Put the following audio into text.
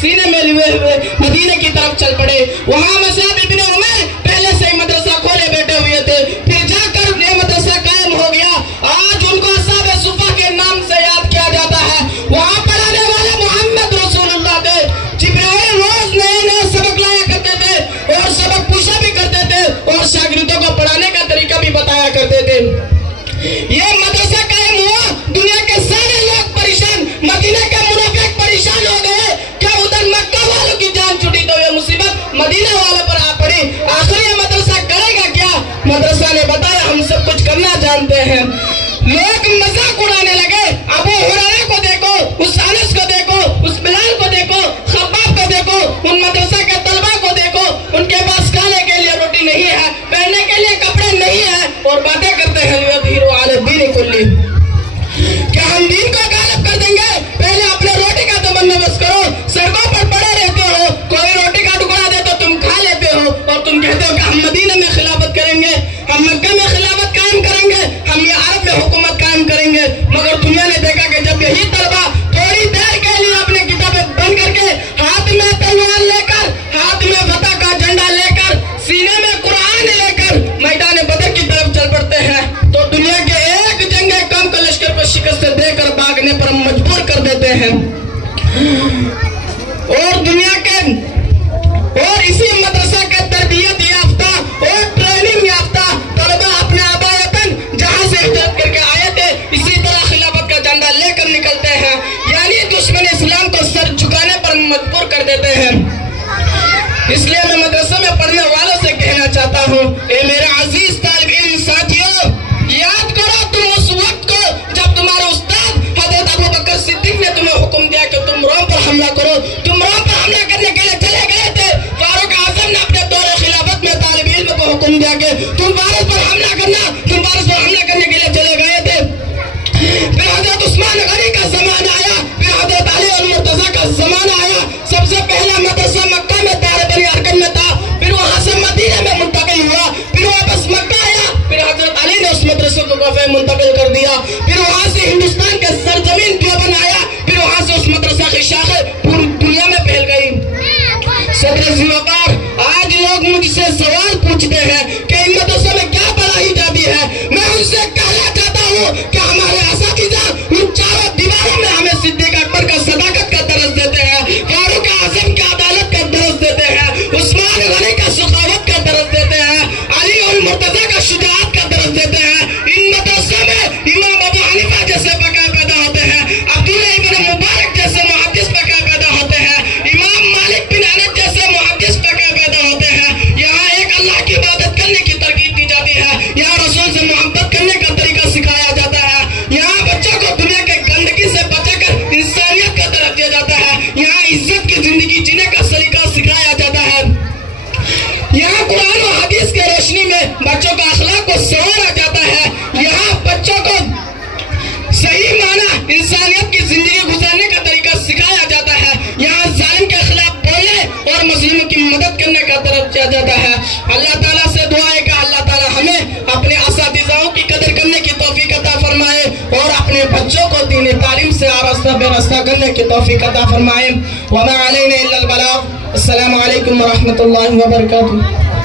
سینے میں لیے ہوئے مدینے کی طرف چل پڑے۔ وہاں مصعب ابن عمیر پہلے سے ہی مدرسہ کھولے بیٹھے ہوئے تھے، پھر جا کر یہ مدرسہ قائم ہو گیا۔ آج ان کو اصحاب صفہ کے نام سے یاد کیا جاتا ہے۔ وہاں پڑھانے والے محمد رسول اللہ تھے۔ جبرائیل روز نئے نئے سبق لایا کرتے تھے اور سبق پوچھا بھی کرتے تھے اور شاگردوں کو پڑھانے کا طریقہ بھی بتایا کرتے تھے۔ یہ مدرسہ قائم ہوا، دنیا کے سارے لوگ پریشان، مدینہ کے منافق پریشان ہو گئے کہ ادھر مکہ والوں کی جان چھٹی تو یہ مصیبت مدینہ والوں پر آ پڑی، آخر یہ مدرسہ کرے گا کیا؟ مدرسہ نے بتایا ہم سب کچھ کرنا جانتے ہیں۔ لوگ مذاق اڑانے لگے، ابو ہریرہ کو دیکھو، اس انس کو دیکھو، اس بلال کو دیکھو، خباب کو دیکھو، ان مدرسہ کے طلبہ کو دیکھو، ان کے پاس کھانے کے لیے روٹی نہیں ہے، پہننے کے لیے کپڑے نہیں ہیں اور باتیں کرتے ہیں یظہروا علی الدین کلہ، کہ ہم دین کو غالب کر دیں گے۔ پہلے اپنے روٹی کا تو بندوبست کرو، سڑکوں پر پڑے رہتے ہو، کوئی روٹی کا ٹکڑا دے تو تم کھا لیتے ہو اور تم کہتے ہو کہ ہم مدینہ میں خلافت کریں گے، ہم مکہ میں خلافت قائم کریں گے، ہم یہ عرب میں حکومت قائم کریں گے۔ مگر دنیا نے دیکھا کہ جب یہی طلبہ تھوڑی دیر کے لیے اپنی کتابیں بند کر کے ہاتھ میں تلوار لے کر، ہاتھ میں فتح کا جھنڈا لے کر، سینے میں قرآن لے کر میدان بدر کی طرف چل پڑتے ہیں تو دنیا کے ایک جنگ کم کا لشکر کو شکست دے کر بھاگنے پر مجبور کر دیتے ہیں۔ اور دنیا کے اور اسی مدرسہ کے تربیت یافتہ اور ٹریننگ یافتہ طلبہ اپنے آباء وطن جہاں سے ہجرت کر کے آئے تھے اسی طرح خلافت کا جھنڈا لے کر نکلتے ہیں، یعنی دشمن اسلام کو سر جھکانے پر مجبور کر دیتے ہیں۔ اس لیے میں مدرسہ میں پڑھنے والوں سے کہنا چاہتا ہوں، اے میرے عزیز طالب علم ساتھیوں، یاد کرو تم اس وقت کو جب تمہارے استاد حضرت ابوبکر صدیق نے تمہیں حکم دیا کہ تم روم پر حملہ کرو، تم روم پر حملہ کرنے کے لیے چلے گئے تھے۔ فاروق اعظم نے اپنے دور خلافت میں طالب علم کو حکم دیا کہ تم فارس پر حملہ کرنا، تم فارس پر حملہ کرنے کے لیے چلے گئے تھے۔ پھر حضرت عثمان غنی کا زمانہ آیا، پھر حضرت علی المرتضیٰ کا زمانہ آیا۔ سب سے پہلا مدرسہ مکہ میں دار بنی ارکن میں تھا، پھر وہاں سے مدینہ میں منتقل ہوا، پھر واپس مکہ آیا، پھر حضرت علی نے اس مدرسے کو کوفہ منتقل کر دیا، پھر وہاں سے ہندوستان کے سرزمین دیوبند آیا، پھر وہاں سے اس مدرسہ کی شاخیں پوری دنیا میں پھیل گئی۔ صدر وقار، آج لوگ مجھ سے سوال پوچھتے ہیں کہ ان مدرسوں میں کیا پڑھائی جاتی ہے؟ میں ان سے کہنا چاہتا ہوں کہ ہمارے اساتذہ ان چاروں دیواروں میں ہمیں صدیق اکبر کا صداقت کا درس دیتے ہیں، فاروق اعظم کی عدالت کا درس دیتے ہیں، عثمان غنی کا سخاوت کا درس دیتے ہیں، علی المرتضیٰ کا شجاعت کا درس دیتے ہیں۔ ان مدرسوں میں امام ابو حنیفہ جیسے فقہ پیدا ہوتے ہیں، عبداللہ ابن مبارک جیسے محدث فقہ پیدا ہوتے ہیں، امام مالک بن انس جیسے محدث فقہ پیدا ہوتے ہیں۔ یہاں ایک اللہ کی عبادت کرنے کی ترغیب دی جاتی ہے، یہاں رسول سے محبت کرنے کا طریقہ سکھایا جاتا ہے، یہاں بچوں کو دنیا کے گندگی سے بچا کر انسانیت کا درس دیا جاتا ہے، یہاں عزت کی زندگی جینے کا سلیقہ سکھایا جاتا ہے، یہاں قرآن و حدیث کے روشنی میں بچوں کا اخلاق کو سنوارا جاتا ہے، یہاں بچوں کو صحیح معنی انسانیت کی زندگی گزارنے کا طریقہ سکھایا جاتا ہے، یہاں ظالم کے خلاف بولنے اور مظلوم کی مدد کرنے کا درس دیا جاتا ہے۔ اللہ تعالیٰ سے دعا ہے کہ اللہ تعالیٰ ہمیں اپنے اساتذاؤں کی قدر کرنے کی توفیق عطا فرمائے اور اپنے بچوں کو دین تعلیم سے آراستہ بے راستہ کرنے کی توفیق عطا فرمائے۔ وما علینا الا البلاغ۔ السلام علیکم ورحمۃ اللہ وبرکاتہ۔